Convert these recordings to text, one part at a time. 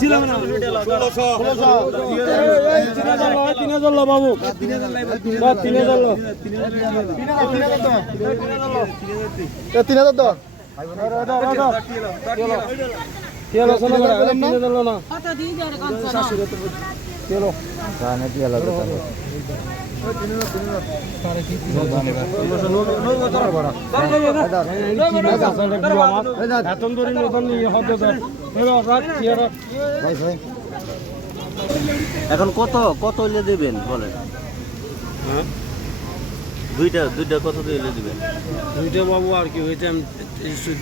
দিলাম না 3000 লো বাবু 3000 লো 3000 দাও চলো শোনো বড় 3000 লো না কত দিন ধরে কাজ চলো গানে কি আলাদা তাহলে এখন কত কত হইলে দিবেন বলেন? হ্যাঁ দুইটা কত হইলে দিবেন? দুইটা বাবু আর কি হইতে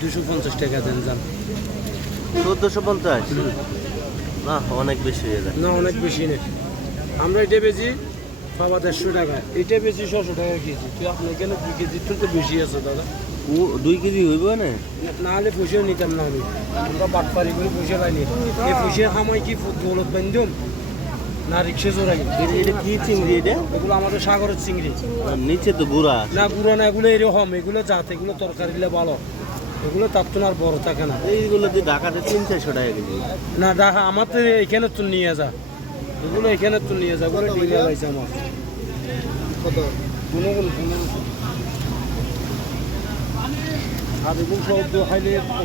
250 টাকা দেন যান 1450 না অনেক বেশি হয়ে যায়। না অনেক বেশি নেই আমরা এটা বেশি বাবা 150 টাকা এটা বেশি 600 টাকা কেজি তুই আপনি কেন 2 কেজি তো বেশি আছে দাদা 2 কেজি হইব না? না হলে পয়সা নিতাম না আমরা বাটপারি করে পয়সা পাইনি এই পয়সা খামাই কি দৌলত বান্ধব না রিক্সা জোড়াই এটা কি চিংড়ি এটা? এগুলো আমাদের সাগরের চিংড়ি আর নিচে তো গুড়া না গুঁড়ো না এগুলো এরকম এগুলো জাত এগুলো তরকারি দিলে ভালো এগুলো তার তো আর বড় থাকে না এইগুলো দিয়ে ঢাকাতে 300-400 টাকা কেজি। না দেখা আমার তো এখানে তো নিয়ে যা এগুলো এখানে তো নিয়ে যা এগুলো ডিঙে লাইছে আমার কত গুণগুণ আর এগুলো সব তো খাইলে এখন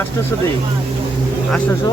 800 দিই 800